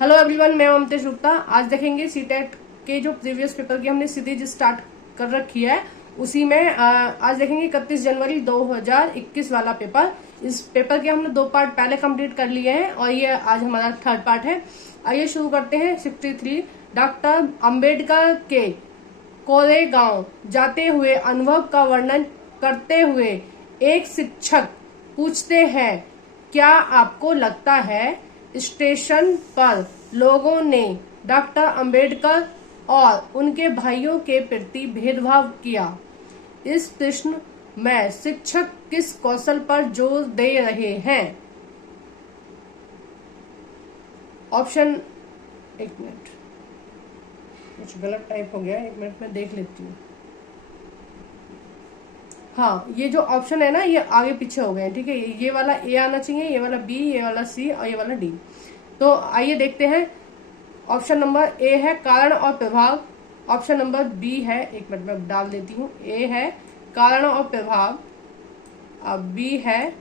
Hello everyone, मैं अमतेश गुप्ता। आज देखेंगे सीटेट के जो प्रीवियस पेपर की हमने सीरीज स्टार्ट कर रखी है, उसी में आज देखेंगे 31 जनवरी 2021 वाला पेपर। इस पेपर के हमने 2 पार्ट पहले कंप्लीट कर लिए हैं और ये आज हमारा 3rd पार्ट है। आइए शुरू करते हैं। 63 डॉक्टर अंबेडकर के कोरेगांव जाते हुए अनुभव का वर्णन करते हुए एक शिक्षक पूछते हैं, क्या आपको लगता है स्टेशन पर लोगों ने डॉक्टर अंबेडकर और उनके भाइयों के प्रति भेदभाव किया? इस प्रश्न में शिक्षक किस कौशल पर जोर दे रहे हैं? ऑप्शन, एक मिनट, कुछ गलत टाइप हो गया, एक मिनट में देख लेती हूँ। हाँ, ये जो ऑप्शन है ना, ये आगे पीछे हो गए हैं। ठीक है, ये वाला ए आना चाहिए, ये वाला बी, ये वाला सी और ये वाला डी। तो आइए देखते हैं। ऑप्शन नंबर ए है कारण और प्रभाव। ऑप्शन नंबर बी है, एक मिनट में डाल देती हूँ। ए है कारण और प्रभाव, अब बी है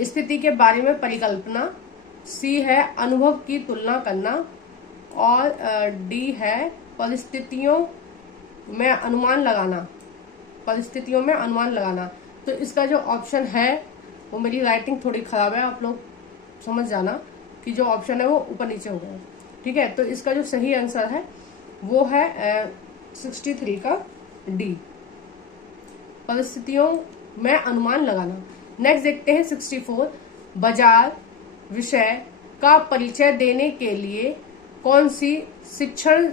स्थिति के बारे में परिकल्पना, सी है अनुभव की तुलना करना और डी है परिस्थितियों में अनुमान लगाना। परिस्थितियों में अनुमान लगाना। तो इसका जो ऑप्शन है, वो मेरी राइटिंग थोड़ी खराब है, आप लोग समझ जाना कि जो ऑप्शन है वो ऊपर नीचे हो गया। ठीक है, तो इसका जो सही आंसर है वो है 63 का डी, परिस्थितियों में अनुमान लगाना। नेक्स्ट देखते हैं 64 बाजार विषय का परिचय देने के लिए कौन सी शिक्षण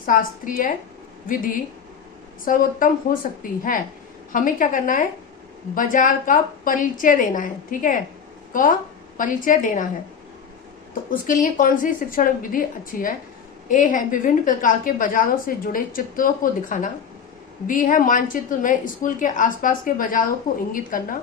शास्त्रीय विधि सर्वोत्तम हो सकती है? हमें क्या करना है? बाजार का परिचय देना है। ठीक है, का परिचय देना है, तो उसके लिए कौन सी शिक्षण विधि अच्छी है? ए है विभिन्न प्रकार के बाजारों से जुड़े चित्रों को दिखाना। बी है मानचित्र में स्कूल के आसपास के बाजारों को इंगित करना।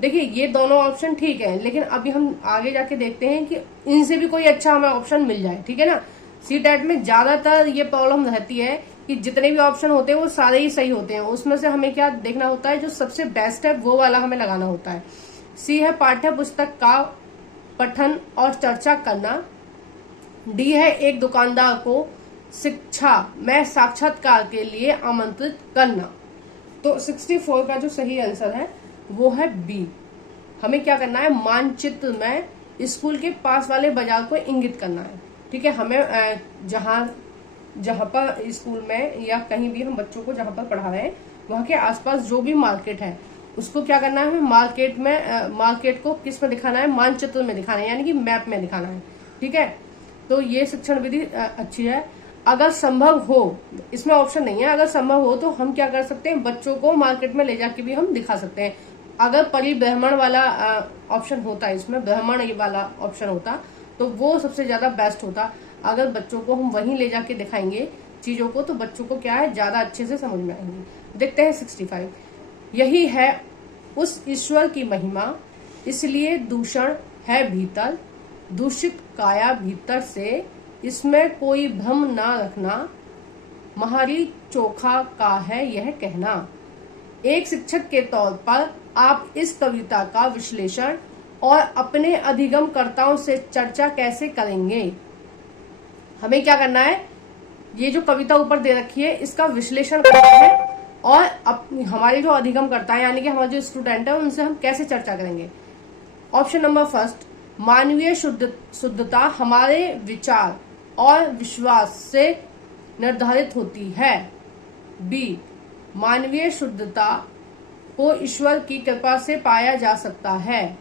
देखिए, ये दोनों ऑप्शन ठीक है, लेकिन अभी हम आगे जाके देखते हैं कि इनसे भी कोई अच्छा हमें ऑप्शन मिल जाए। ठीक है ना, सीटेट में ज्यादातर ये प्रॉब्लम रहती है कि जितने भी ऑप्शन होते हैं वो सारे ही सही होते हैं। उसमें से हमें क्या देखना होता है, जो सबसे बेस्ट है वो वाला हमें लगाना होता है। सी है पाठ्य पुस्तक का पठन और चर्चा करना। डी है एक दुकानदार को शिक्षा में साक्षात्कार के लिए आमंत्रित करना। तो 64 का जो सही आंसर है वो है बी। हमें क्या करना है? मानचित्र में स्कूल के पास वाले बाजार को इंगित करना है। ठीक है, हमें जहाँ पर स्कूल में या कहीं भी हम बच्चों को जहाँ पर पढ़ा रहे हैं वहाँ के आसपास जो भी मार्केट है उसको क्या करना है? मार्केट को किस में दिखाना है? मानचित्र में दिखाना है, यानी कि मैप में दिखाना है। ठीक है, तो ये शिक्षण विधि अच्छी है। अगर संभव हो, इसमें ऑप्शन नहीं है, अगर संभव हो तो हम क्या कर सकते हैं? बच्चों को मार्केट में ले जाके भी हम दिखा सकते हैं। अगर परिभ्रमण वाला ऑप्शन होता है, इसमें भ्रमण वाला ऑप्शन होता तो वो सबसे ज्यादा बेस्ट होता। अगर बच्चों को हम वहीं ले जाके दिखाएंगे चीजों को, तो बच्चों को क्या है, ज्यादा अच्छे से समझ में आएंगे। देखते हैं 65 यही है उस ईश्वर की महिमा, इसलिए दूषण है भीतर, दूषित काया भीतर से, इसमें कोई भ्रम ना रखना, महारी चोखा का है यह कहना। एक शिक्षक के तौर पर आप इस कविता का विश्लेषण और अपने अधिगमकर्ताओं से चर्चा कैसे करेंगे? हमें क्या करना है? ये जो कविता ऊपर दे रखी है इसका विश्लेषण करना है और हमारे जो अधिगमकर्ता है, यानी कि हमारे जो स्टूडेंट है, उनसे हम कैसे चर्चा करेंगे। ऑप्शन नंबर फर्स्ट, मानवीय शुद्धता हमारे विचार और विश्वास से निर्धारित होती है। बी, मानवीय शुद्धता को ईश्वर की कृपा से पाया जा सकता है।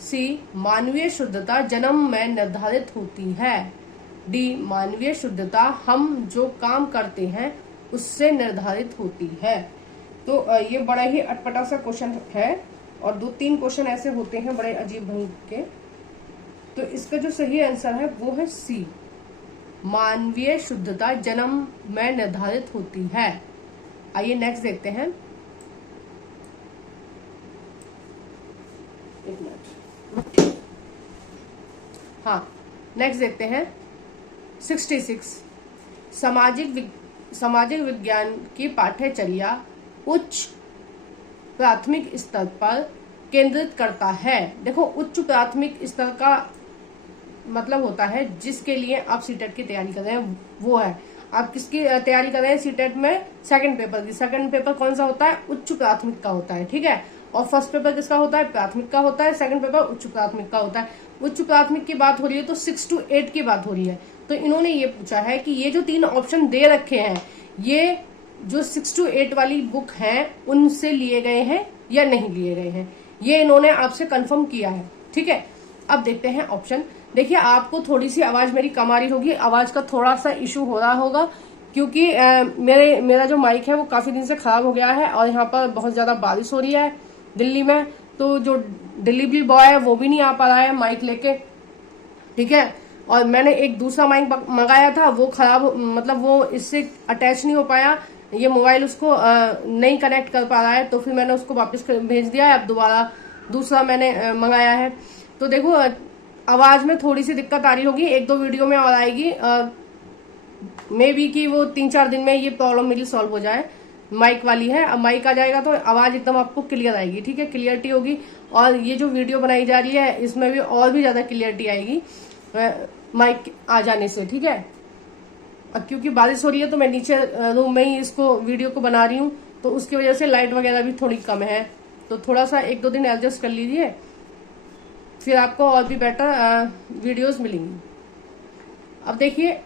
सी, मानवीय शुद्धता जन्म में निर्धारित होती है। डी, मानवीय शुद्धता हम जो काम करते हैं उससे निर्धारित होती है। तो ये बड़ा ही अटपटा सा क्वेश्चन है और 2-3 क्वेश्चन ऐसे होते हैं बड़े अजीब ढंग के। तो इसका जो सही आंसर है वो है सी, मानवीय शुद्धता जन्म में निर्धारित होती है। आइए नेक्स्ट देखते हैं। एक मिनट, हाँ, नेक्स्ट देखते हैं 66 सामाजिक विज्ञान की पाठ्यचर्या उच्च प्राथमिक स्तर पर केंद्रित करता है। देखो, उच्च प्राथमिक स्तर का मतलब होता है जिसके लिए आप सीटेट की तैयारी कर रहे हैं वो है। आप किसकी तैयारी कर रहे हैं सीटेट में? सेकंड पेपर की। सेकंड पेपर कौन सा होता है? उच्च प्राथमिक का होता है, ठीक है। और फर्स्ट पेपर किसका होता है? प्राथमिक का होता है। सेकंड पेपर उच्च प्राथमिक का होता है। उच्च प्राथमिक की बात हो रही है तो 6 to 8 की बात हो रही है। तो इन्होंने ये पूछा है कि ये जो 3 ऑप्शन दे रखे हैं ये जो 6 to 8 वाली बुक है उनसे लिए गए हैं या नहीं लिए गए हैं, ये इन्होंने आपसे कंफर्म किया है, ठीक है। अब देखते हैं ऑप्शन। देखिए आपको थोड़ी सी आवाज मेरी कम आ रही होगी, आवाज का थोड़ा सा इशू हो रहा होगा क्योंकि मेरा जो माइक है वो काफी दिन से खराब हो गया है और यहाँ पर बहुत ज्यादा बारिश हो रही है दिल्ली में, तो जो डिलीवरी बॉय है वो भी नहीं आ पा रहा है माइक लेके, ठीक है। और मैंने एक दूसरा माइक मंगाया था वो खराब, मतलब वो इससे अटैच नहीं हो पाया, ये मोबाइल उसको नहीं कनेक्ट कर पा रहा है, तो फिर मैंने उसको वापस भेज दिया है। अब दोबारा दूसरा मैंने मंगाया है। तो देखो आवाज में थोड़ी सी दिक्कत आ रही होगी, 1-2 वीडियो में और आएगी, मे बी कि वो 3-4 दिन में ये प्रॉब्लम मेरी सॉल्व हो जाए। माइक वाली है, अब माइक आ जाएगा तो आवाज एकदम आपको क्लियर आएगी, ठीक है, क्लियरिटी होगी। और ये जो वीडियो बनाई जा रही है इसमें भी और भी ज्यादा क्लियरिटी आएगी माइक आ जाने से, ठीक है। क्योंकि बारिश हो रही है तो मैं नीचे रूम में ही इसको वीडियो को बना रही हूँ, तो उसकी वजह से लाइट वगैरह भी थोड़ी कम है, तो थोड़ा सा 1-2 दिन एडजस्ट कर लीजिए, फिर आपको और भी बेटर वीडियोस मिलेंगी। अब देखिए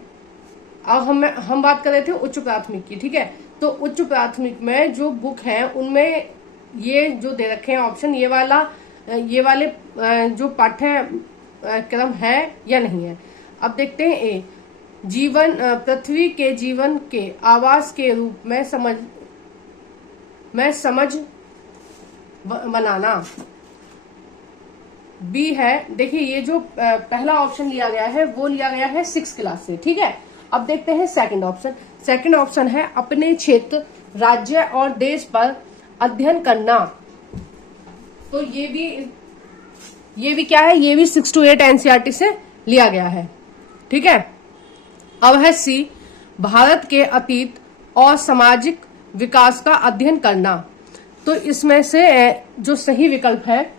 अब हम बात कर रहे थे उच्च प्राथमिक की, ठीक है। तो उच्च प्राथमिक में जो बुक है उनमें ये जो दे रखे हैं ऑप्शन, ये वाले जो पाठ्य क्रम है या नहीं है। अब देखते हैं ए, जीवन पृथ्वी के जीवन के आवास के रूप में समझ बनाना। बी है, देखिए ये जो पहला ऑप्शन लिया गया है वो लिया गया है 6 क्लास से, ठीक है। अब देखते हैं सेकंड ऑप्शन। सेकंड ऑप्शन है अपने क्षेत्र, राज्य और देश पर अध्ययन करना। तो ये भी क्या है? ये भी 6 to 8 एनसीईआरटी से लिया गया है, ठीक है। अब है सी, भारत के अतीत और सामाजिक विकास का अध्ययन करना। तो इसमें से जो सही विकल्प है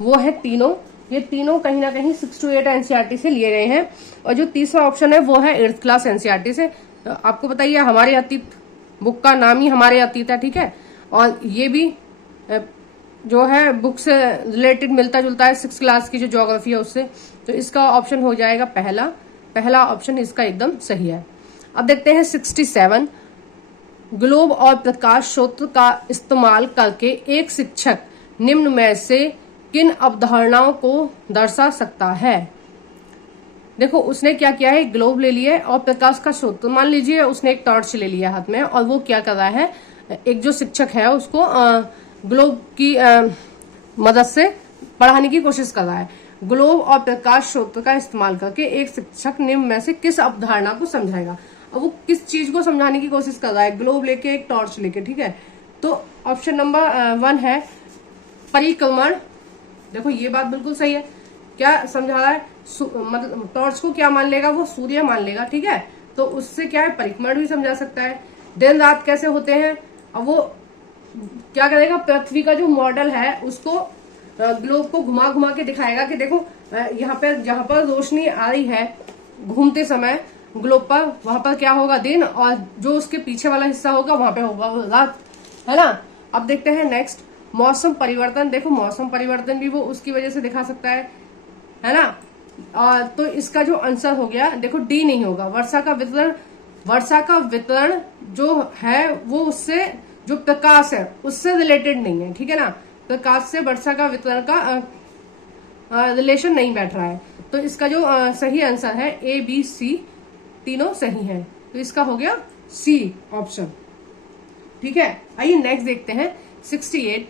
वो है तीनों, ये तीनों कहीं ना कहीं 6 to 8 एनसीईआरटी से लिए गए हैं। और जो तीसरा ऑप्शन है वो है 8th क्लास एनसीईआरटी से। आपको बताइए हमारे अतीत बुक का नाम ही हमारे अतीत है, ठीक है। और ये भी जो है बुक से रिलेटेड मिलता जुलता है 6 क्लास की जो ज्योग्राफी है उससे। तो इसका ऑप्शन हो जाएगा पहला ऑप्शन इसका एकदम सही है। अब देखते हैं 67, ग्लोब और प्रकाश स्रोत का इस्तेमाल करके एक शिक्षक निम्न में से किन अवधारणाओं को दर्शा सकता है। देखो उसने क्या किया है, ग्लोब ले लिया और प्रकाश का स्रोत, मान लीजिए उसने एक टॉर्च ले लिया हाथ में और वो क्या कर रहा है, एक जो शिक्षक है उसको ग्लोब की मदद से पढ़ाने की कोशिश कर रहा है। ग्लोब और प्रकाश स्रोत का इस्तेमाल करके एक शिक्षक निम्न में से किस अवधारणा को समझाएगा। अब वो किस चीज को समझाने की कोशिश कर रहा है, ग्लोब लेके एक टॉर्च लेके, ठीक है। तो ऑप्शन नंबर 1 है परिक्रमण। देखो ये बात बिल्कुल सही है, क्या समझा रहा है, मतलब टॉर्च को क्या मान लेगा, वो सूर्य मान लेगा, ठीक है। तो उससे क्या है, परिक्रमण भी समझा सकता है। दिन रात कैसे होते हैं, अब वो क्या करेगा, पृथ्वी का जो मॉडल है उसको ग्लोब को घुमा घुमा के दिखाएगा कि देखो यहाँ पे जहां पर रोशनी आ रही है घूमते समय ग्लोब पर, वहां पर क्या होगा, दिन, और जो उसके पीछे वाला हिस्सा होगा वहां पे होगा रात, है ना। अब देखते हैं नेक्स्ट, मौसम परिवर्तन। देखो मौसम परिवर्तन भी वो उसकी वजह से दिखा सकता है ना। तो इसका जो आंसर हो गया, देखो डी नहीं होगा, वर्षा का वितरण जो है वो उससे, जो प्रकाश है उससे रिलेटेड नहीं है, ठीक है ना। प्रकाश से वर्षा का वितरण का रिलेशन नहीं बैठ रहा है। तो इसका जो सही आंसर है ए बी सी तीनों सही है, तो इसका हो गया सी ऑप्शन, ठीक है। आइए नेक्स्ट देखते हैं 68,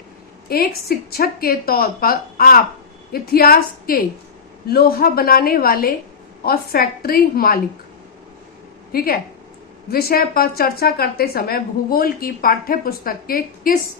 एक शिक्षक के तौर पर आप इतिहास के लोहा बनाने वाले और फैक्ट्री मालिक, ठीक है, विषय पर चर्चा करते समय भूगोल की पाठ्य पुस्तक के किस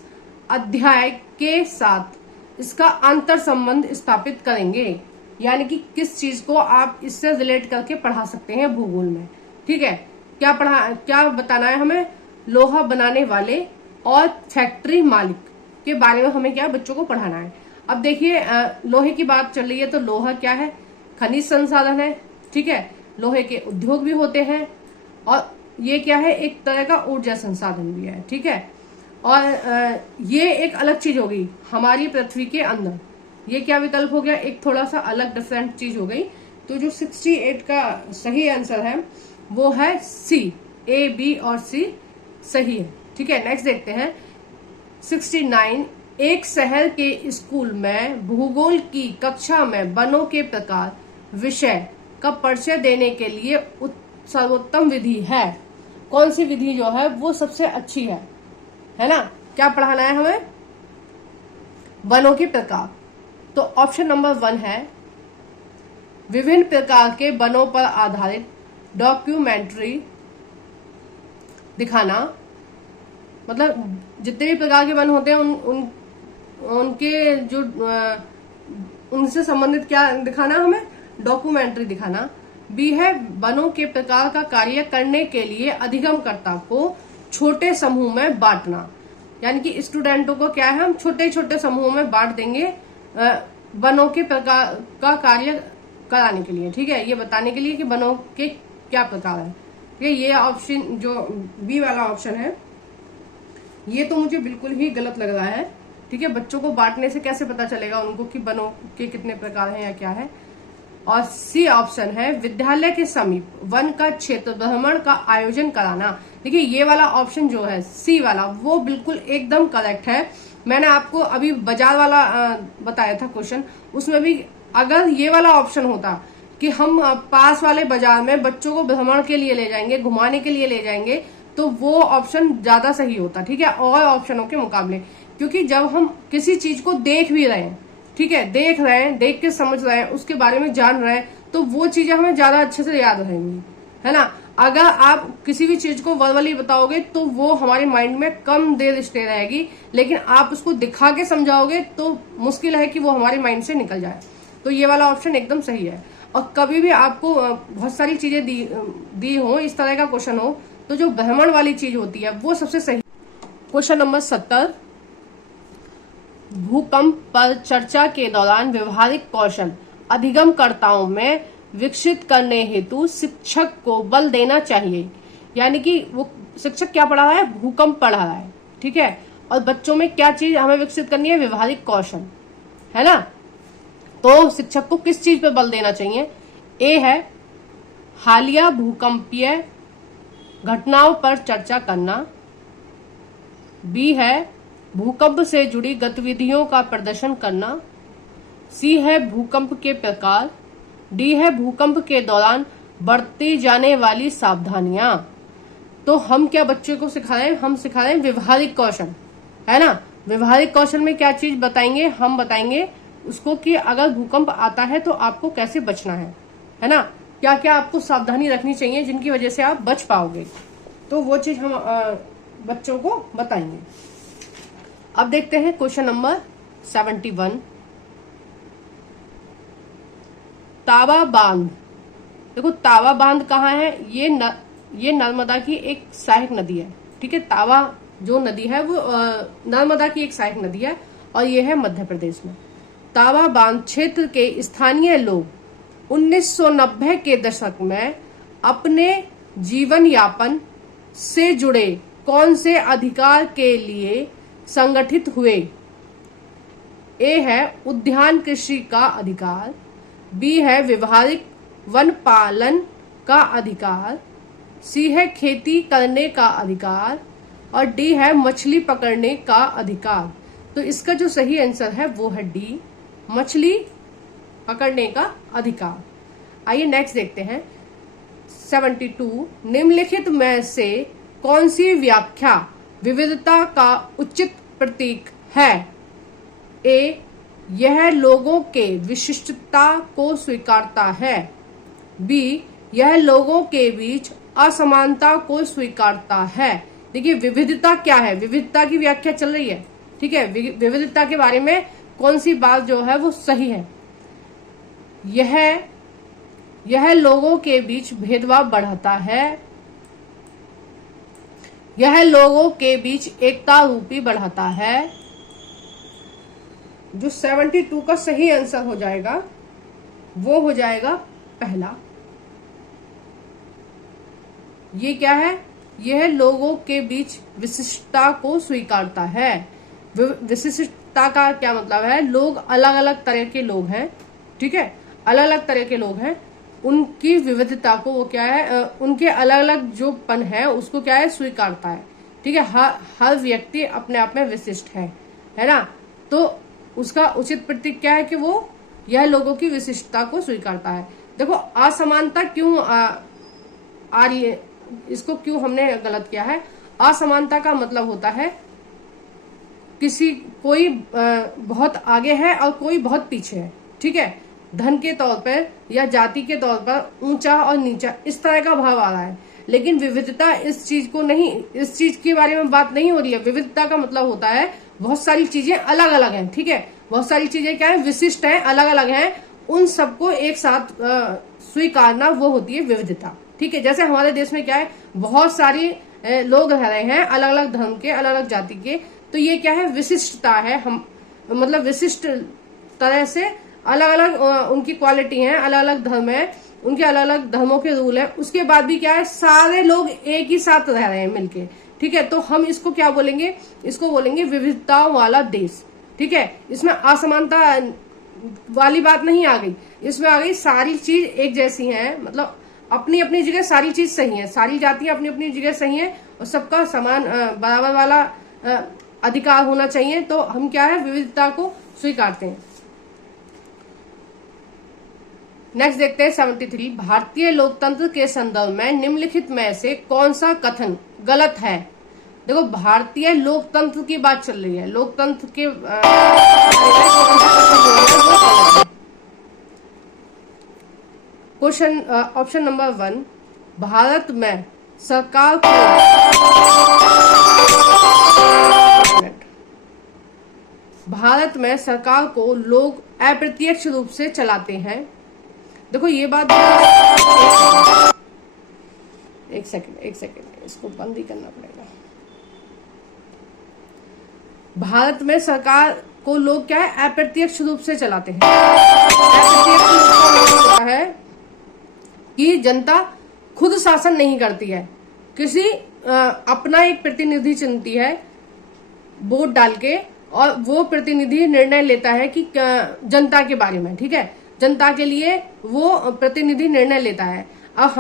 अध्याय के साथ इसका अंतर संबंध स्थापित करेंगे। यानी कि किस चीज को आप इससे रिलेट करके पढ़ा सकते हैं भूगोल में, ठीक है। क्या बताना है हमें, लोहा बनाने वाले और फैक्ट्री मालिक के बारे में हमें क्या बच्चों को पढ़ाना है। अब देखिए लोहे की बात चल रही है, तो लोहा क्या है, खनिज संसाधन है, ठीक है, लोहे के उद्योग भी होते हैं, और ये क्या है, एक तरह का ऊर्जा संसाधन भी है, ठीक है। और ये एक अलग चीज हो गई हमारी पृथ्वी के अंदर, ये क्या विकल्प हो गया, एक थोड़ा सा अलग डिफरेंट चीज हो गई। तो जो 68 का सही आंसर है वो है सी, ए बी और सी सही है, ठीक है। नेक्स्ट देखते हैं 69, एक शहर के स्कूल में भूगोल की कक्षा में वनों के प्रकार विषय का परिचय देने के लिए सर्वोत्तम विधि है। कौन सी विधि जो है वो सबसे अच्छी है ना? क्या पढ़ाना है हमें? वनों के प्रकार। तो ऑप्शन नंबर 1 है विभिन्न प्रकार के वनों पर आधारित डॉक्यूमेंट्री दिखाना, मतलब जितने भी प्रकार के वन होते हैं उनके जो उनसे संबंधित क्या दिखाना हमें, डॉक्यूमेंट्री दिखाना। बी है वनों के प्रकार का कार्य करने के लिए अधिगमकर्ता को छोटे समूह में बांटना, यानी कि स्टूडेंटों को क्या है हम छोटे छोटे समूहों में बांट देंगे वनों के प्रकार का कार्य कराने के लिए, ठीक है, ये बताने के लिए कि वनों के क्या प्रकार है, ठीक है। ये ऑप्शन जो बी वाला ऑप्शन है ये तो मुझे बिल्कुल ही गलत लग रहा है, ठीक है। बच्चों को बांटने से कैसे पता चलेगा उनको कि वनों के कितने प्रकार हैं या क्या है। और सी ऑप्शन है विद्यालय के समीप वन का क्षेत्र भ्रमण का आयोजन कराना। देखिए ये वाला ऑप्शन जो है सी वाला वो बिल्कुल एकदम करेक्ट है। मैंने आपको अभी बाजार वाला बताया था क्वेश्चन, उसमें भी अगर ये वाला ऑप्शन होता कि हम पास वाले बाजार में बच्चों को भ्रमण के लिए ले जाएंगे, घुमाने के लिए ले जाएंगे, तो वो ऑप्शन ज्यादा सही होता, ठीक है, और ऑप्शनों के मुकाबले। क्योंकि जब हम किसी चीज को देख भी रहे हैं, ठीक है, देख रहे हैं, देख के समझ रहे हैं, उसके बारे में जान रहे हैं, तो वो चीजें हमें ज्यादा अच्छे से याद रहेंगी, है ना। अगर आप किसी भी चीज को वर्बली बताओगे तो वो हमारे माइंड में कम देर स्टे रहेगी, लेकिन आप उसको दिखा के समझाओगे तो मुश्किल है कि वो हमारे माइंड से निकल जाए। तो ये वाला ऑप्शन एकदम सही है। और कभी भी आपको बहुत सारी चीजें दी हो, इस तरह का क्वेश्चन हो, तो जो भ्रमण वाली चीज होती है वो सबसे सही। क्वेश्चन नंबर 70, भूकंप पर चर्चा के दौरान व्यवहारिक कौशल अधिगमकर्ताओं में विकसित करने हेतु शिक्षक को बल देना चाहिए। यानी कि वो शिक्षक क्या पढ़ा रहा है, भूकंप पढ़ा रहा है, ठीक है, और बच्चों में क्या चीज हमें विकसित करनी है, व्यवहारिक कौशल, है ना। तो शिक्षक को किस चीज पे बल देना चाहिए? ए है हालिया भूकंपीय घटनाओं पर चर्चा करना, बी है भूकंप से जुड़ी गतिविधियों का प्रदर्शन करना, सी है भूकंप के प्रकार, डी है भूकंप के दौरान बरती जाने वाली सावधानियां। तो हम क्या बच्चों को सिखा रहे हैं, हम सिखा रहे हैं व्यवहारिक कौशल, है ना। व्यवहारिक कौशल में क्या चीज बताएंगे, हम बताएंगे उसको कि अगर भूकंप आता है तो आपको कैसे बचना है ना, क्या क्या आपको सावधानी रखनी चाहिए जिनकी वजह से आप बच पाओगे। तो वो चीज हम बच्चों को बताएंगे। अब देखते हैं क्वेश्चन नंबर 71, तावा बांध। देखो तावा बांध कहाँ है, ये नर्मदा की एक सहायक नदी है, ठीक है। तावा जो नदी है वो नर्मदा की एक सहायक नदी है और ये है मध्य प्रदेश में। तावा बांध क्षेत्र के स्थानीय लोग 1990 के दशक में अपने जीवन यापन से जुड़े कौन से अधिकार के लिए संगठित हुए? ए है उद्यान कृषि का अधिकार, बी है व्यवहारिक वन पालन का अधिकार, सी है खेती करने का अधिकार और डी है मछली पकड़ने का अधिकार। तो इसका जो सही आंसर है वो है डी, मछली पकड़ने का अधिकार। आइए नेक्स्ट देखते हैं 72, निम्नलिखित में से कौन सी व्याख्या विविधता का उचित प्रतीक है? ए, यह लोगों के विशिष्टता को स्वीकारता है, बी, यह लोगों के बीच असमानता को स्वीकारता है। देखिए विविधता क्या है, विविधता की व्याख्या चल रही है, ठीक है, विविधता के बारे में कौन सी बात जो है वो सही है? यह लोगों के बीच भेदभाव बढ़ाता है, यह लोगों के बीच एकता रूपी बढ़ाता है। जो 72 का सही आंसर हो जाएगा वो हो जाएगा पहला। ये क्या है? यह लोगों के बीच विशिष्टता को स्वीकारता है। विशिष्टता का क्या मतलब है? लोग अलग अलग तरह के लोग हैं, ठीक है, अलग अलग तरह के लोग हैं, उनकी विविधता को वो क्या है, उनके अलग अलग जो पन है उसको क्या है, स्वीकारता है, ठीक है। हर व्यक्ति अपने आप में विशिष्ट है ना। तो उसका उचित प्रतीक क्या है कि वो यह लोगों की विशिष्टता को स्वीकारता है। देखो असमानता क्यों आ रही है, इसको क्यों हमने गलत किया है? असमानता का मतलब होता है कोई बहुत आगे है और कोई बहुत पीछे है, ठीक है। धन के तौर पर या जाति के तौर पर ऊंचा और नीचा इस तरह का भाव आ रहा है। लेकिन विविधता इस चीज को नहीं, इस चीज के बारे में बात नहीं हो रही है। विविधता का मतलब होता है बहुत सारी चीजें अलग अलग हैं, ठीक है। बहुत सारी चीजें क्या है, विशिष्ट हैं, अलग अलग हैं, उन सबको एक साथ स्वीकारना, वो होती है विविधता, ठीक है। जैसे हमारे देश में क्या है, बहुत सारे लोग रह रहे हैं अलग अलग धर्म के, अलग अलग जाति के, तो ये क्या है, विशिष्टता है। हम मतलब विशिष्ट तरह से अलग अलग उनकी क्वालिटी है, अलग अलग धर्म है, उनके अलग अलग धर्मों के रूल है। उसके बाद भी क्या है, सारे लोग एक ही साथ रह रहे हैं मिलके, ठीक है। तो हम इसको क्या बोलेंगे, इसको बोलेंगे विविधताओं वाला देश, ठीक है। इसमें असमानता वाली बात नहीं आ गई, इसमें आ गई सारी चीज एक जैसी है, मतलब अपनी अपनी जगह सारी चीज सही है, सारी जातियां अपनी अपनी जगह सही है और सबका समान बराबर वाला अधिकार होना चाहिए। तो हम क्या है, विविधता को स्वीकारते हैं। नेक्स्ट देखते हैं 73। भारतीय लोकतंत्र के संदर्भ में निम्नलिखित में से कौन सा कथन गलत है? देखो भारतीय लोकतंत्र की बात चल रही है, लोकतंत्र के क्वेश्चन ऑप्शन नंबर 1, भारत में सरकार को भारत में सरकार को लोग अप्रत्यक्ष रूप से चलाते हैं। देखो ये बात, एक सेकंड इसको बंद ही करना पड़ेगा। भारत में सरकार को लोग क्या है, अप्रत्यक्ष रूप से चलाते हैं। अप्रत्यक्ष रूप से होता है कि जनता खुद शासन नहीं करती है, किसी अपना एक प्रतिनिधि चुनती है वोट डाल के, और वो प्रतिनिधि निर्णय लेता है कि जनता के बारे में, ठीक है, जनता के लिए वो प्रतिनिधि निर्णय लेता है। अब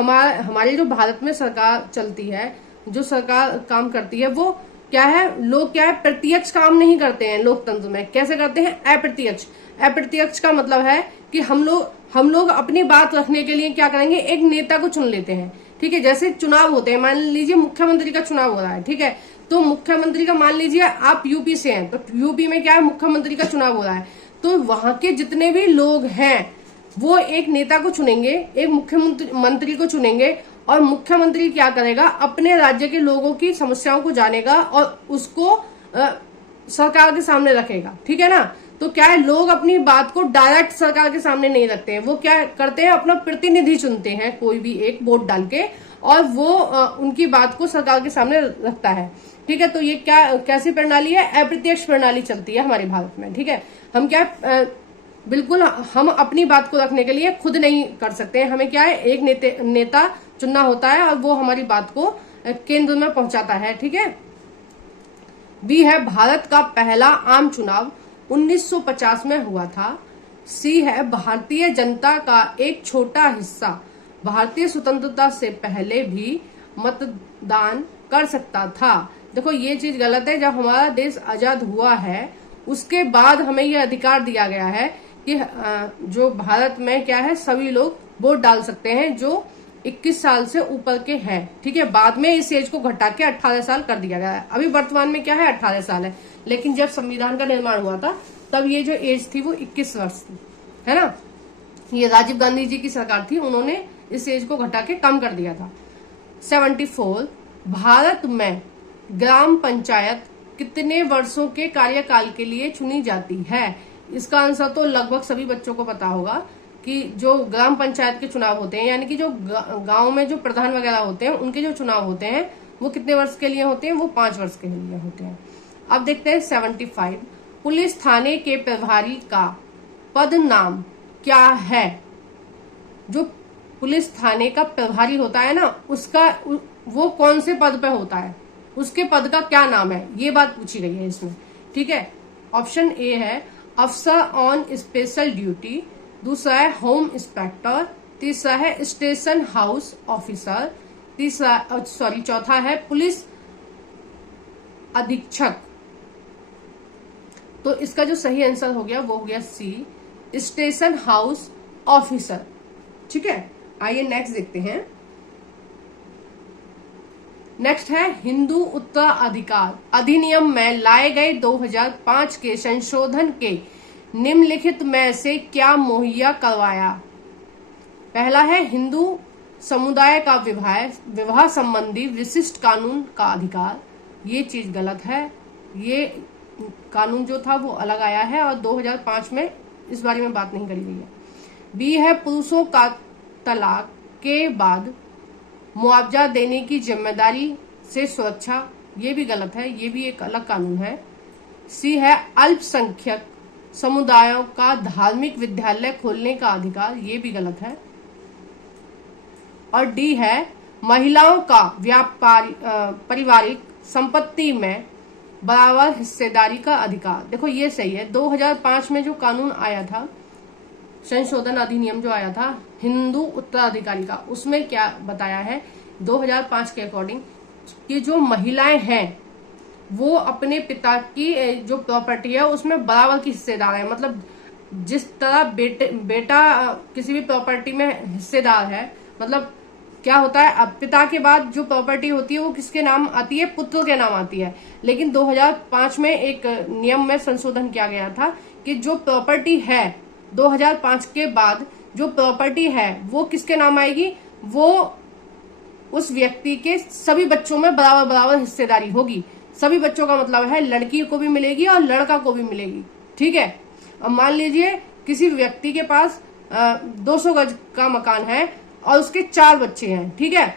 हमारी जो भारत में सरकार चलती है, जो सरकार काम करती है, वो क्या है, लोग क्या है, प्रत्यक्ष काम नहीं करते हैं लोकतंत्र में। कैसे करते हैं, अप्रत्यक्ष। अप्रत्यक्ष का मतलब है कि हम लोग अपनी बात रखने के लिए क्या करेंगे, एक नेता को चुन लेते हैं, ठीक है। जैसे चुनाव होते हैं, मान लीजिए मुख्यमंत्री का चुनाव हो रहा है, ठीक है, तो मुख्यमंत्री का, मान लीजिए आप यूपी से हैं, तो यूपी में क्या है, मुख्यमंत्री का चुनाव हो रहा है, तो वहां के जितने भी लोग हैं वो एक नेता को चुनेंगे, एक मुख्यमंत्री को चुनेंगे, और मुख्यमंत्री क्या करेगा, अपने राज्य के लोगों की समस्याओं को जानेगा और उसको सरकार के सामने रखेगा, ठीक है ना। तो क्या है, लोग अपनी बात को डायरेक्ट सरकार के सामने नहीं रखते हैं, वो क्या करते हैं, अपना प्रतिनिधि चुनते हैं कोई भी एक वोट डाल के, और वो उनकी बात को सरकार के सामने रखता है, ठीक है। तो ये कैसी प्रणाली है, अप्रत्यक्ष प्रणाली चलती है हमारे भारत में, ठीक है। हम क्या बिल्कुल हम अपनी बात को रखने के लिए खुद नहीं कर सकते हैं, हमें क्या है, एक नेता चुनना होता है और वो हमारी बात को केंद्र में पहुंचाता है, ठीक है। बी है, भारत का पहला आम चुनाव 1950 में हुआ था। सी है, भारतीय जनता का एक छोटा हिस्सा भारतीय स्वतंत्रता से पहले भी मतदान कर सकता था। देखो ये चीज गलत है, जब हमारा देश आजाद हुआ है उसके बाद हमें यह अधिकार दिया गया है कि जो भारत में क्या है, सभी लोग वोट डाल सकते हैं जो 21 साल से ऊपर के हैं, ठीक है। बाद में इस एज को घटा के 18 साल कर दिया गया है। अभी वर्तमान में क्या है, 18 साल है, लेकिन जब संविधान का निर्माण हुआ था तब ये जो एज थी वो 21 वर्ष थी, है ना। ये राजीव गांधी जी की सरकार थी, उन्होंने इस एज को घटा के कम कर दिया था। 74, भारत में ग्राम पंचायत कितने वर्षों के कार्यकाल के लिए चुनी जाती है? इसका आंसर तो लगभग सभी बच्चों को पता होगा कि जो ग्राम पंचायत के चुनाव होते हैं, यानी कि जो गांव में जो प्रधान वगैरह होते हैं, उनके जो चुनाव होते हैं वो कितने वर्ष के लिए होते हैं, वो 5 वर्ष के लिए होते हैं। अब देखते हैं 75, पुलिस थाने के प्रभारी का पद नाम क्या है? जो पुलिस थाने का प्रभारी होता है ना, उसका वो कौन से पद पे होता है, उसके पद का क्या नाम है, ये बात पूछी गई है इसमें। ठीक है, ऑप्शन ए है अफसर ऑन स्पेशल ड्यूटी, दूसरा है होम इंस्पेक्टर, तीसरा है स्टेशन हाउस ऑफिसर, चौथा है पुलिस अधीक्षक। तो इसका जो सही आंसर हो गया वो हो गया सी, स्टेशन हाउस ऑफिसर। ठीक है, आइए नेक्स्ट देखते हैं। नेक्स्ट है हिंदू उत्तराधिकार अधिनियम में लाए गए 2005 के संशोधन के निम्नलिखित में से क्या मुहैया करवाया। पहला है हिंदू समुदाय का विवाह संबंधी विशिष्ट कानून का अधिकार। ये चीज गलत है, ये कानून जो था वो अलग आया है और 2005 में इस बारे में बात नहीं करी गई है। बी है पुरुषों का तलाक के बाद मुआवजा देने की जिम्मेदारी से सुरक्षा। ये भी गलत है, ये भी एक अलग कानून है। सी है अल्पसंख्यक समुदायों का धार्मिक विद्यालय खोलने का अधिकार। ये भी गलत है। और डी है महिलाओं का पारिवारिक संपत्ति में बराबर हिस्सेदारी का अधिकार। देखो ये सही है। 2005 में जो कानून आया था, संशोधन अधिनियम जो आया था हिंदू उत्तराधिकारी का, उसमें क्या बताया है 2005 के अकॉर्डिंग कि जो महिलाएं हैं वो अपने पिता की जो प्रॉपर्टी है उसमें बराबर की हिस्सेदार है। मतलब जिस तरह बेटा किसी भी प्रॉपर्टी में हिस्सेदार है, मतलब क्या होता है, अब पिता के बाद जो प्रॉपर्टी होती है वो किसके नाम आती है, पुत्र के नाम आती है। लेकिन 2005 में एक नियम में संशोधन किया गया था कि जो प्रॉपर्टी है 2005 के बाद जो प्रॉपर्टी है वो किसके नाम आएगी, वो उस व्यक्ति के सभी बच्चों में बराबर बराबर हिस्सेदारी होगी। सभी बच्चों का मतलब है लड़की को भी मिलेगी और लड़का को भी मिलेगी। ठीक है, अब मान लीजिए किसी व्यक्ति के पास 200 गज का मकान है और उसके 4 बच्चे हैं। ठीक है,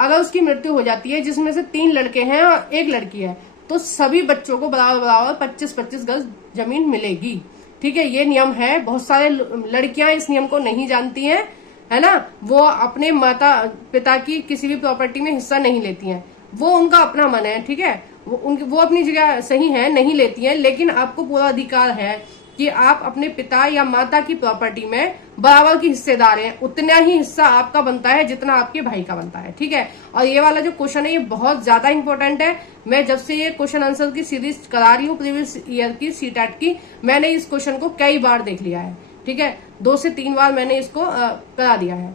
अगर उसकी मृत्यु हो जाती है जिसमें से 3 लड़के हैं और 1 लड़की है, तो सभी बच्चों को बराबर बराबर 25-25 गज जमीन मिलेगी। ठीक है, ये नियम है। बहुत सारे लड़कियां इस नियम को नहीं जानती हैं, है ना, वो अपने माता पिता की किसी भी प्रॉपर्टी में हिस्सा नहीं लेती हैं। वो उनका अपना मन है। ठीक है, वो अपनी जगह सही है, नहीं लेती हैं, लेकिन आपको पूरा अधिकार है कि आप अपने पिता या माता की प्रॉपर्टी में बराबर की हिस्सेदार हैं। उतना ही हिस्सा आपका बनता है जितना आपके भाई का बनता है। ठीक है, और ये वाला जो क्वेश्चन है ये बहुत ज्यादा इंपॉर्टेंट है। मैं जब से ये क्वेश्चन आंसर की सीरीज करा रही हूँ प्रीवियस ईयर की सीटेट की, मैंने इस क्वेश्चन को कई बार देख लिया है। ठीक है, 2 से 3 बार मैंने इसको करा दिया है।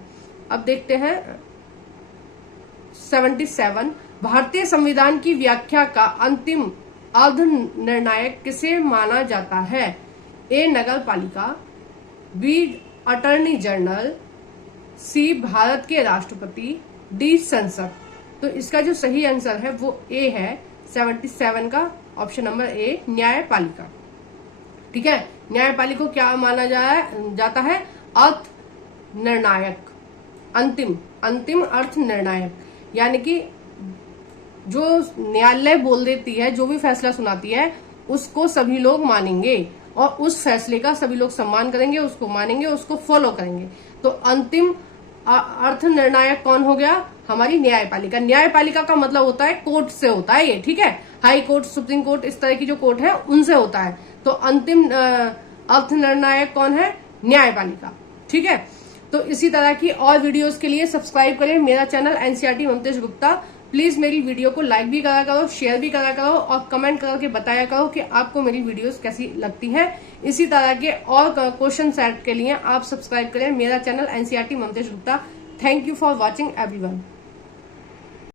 अब देखते हैं 77, भारतीय संविधान की व्याख्या का अंतिम अर्ध निर्णायक किसे माना जाता है। ए नगर पालिका, बी अटॉर्नी जनरल, सी भारत के राष्ट्रपति, डी संसद। तो इसका जो सही आंसर है वो ए है, 77 का ऑप्शन नंबर ए, न्यायपालिका। ठीक है, न्यायपालिका को क्या माना जाता है, अर्थ निर्णायक, अंतिम अर्थ निर्णायक, यानी कि जो न्यायालय बोल देती है, जो भी फैसला सुनाती है उसको सभी लोग मानेंगे और उस फैसले का सभी लोग सम्मान करेंगे, उसको मानेंगे, उसको फॉलो करेंगे। तो अंतिम अर्थ निर्णायक कौन हो गया, हमारी न्यायपालिका। न्यायपालिका का मतलब होता है कोर्ट से होता है ये। ठीक है, हाई कोर्ट, सुप्रीम कोर्ट, इस तरह की जो कोर्ट है उनसे होता है। तो अंतिम अर्थ निर्णायक कौन है, न्यायपालिका। ठीक है, तो इसी तरह की और वीडियोस के लिए सब्सक्राइब करें मेरा channel NCERT Mamtesh Gupta. Please मेरी वीडियो को लाइक भी करा करो, शेयर भी करा करो और कमेंट करके बताया करो कि आपको मेरी वीडियोस कैसी लगती हैं। इसी तरह के और क्वेश्चन सेट के लिए आप सब्सक्राइब करें मेरा channel NCERT Mamtesh Gupta. Thank you for watching everyone.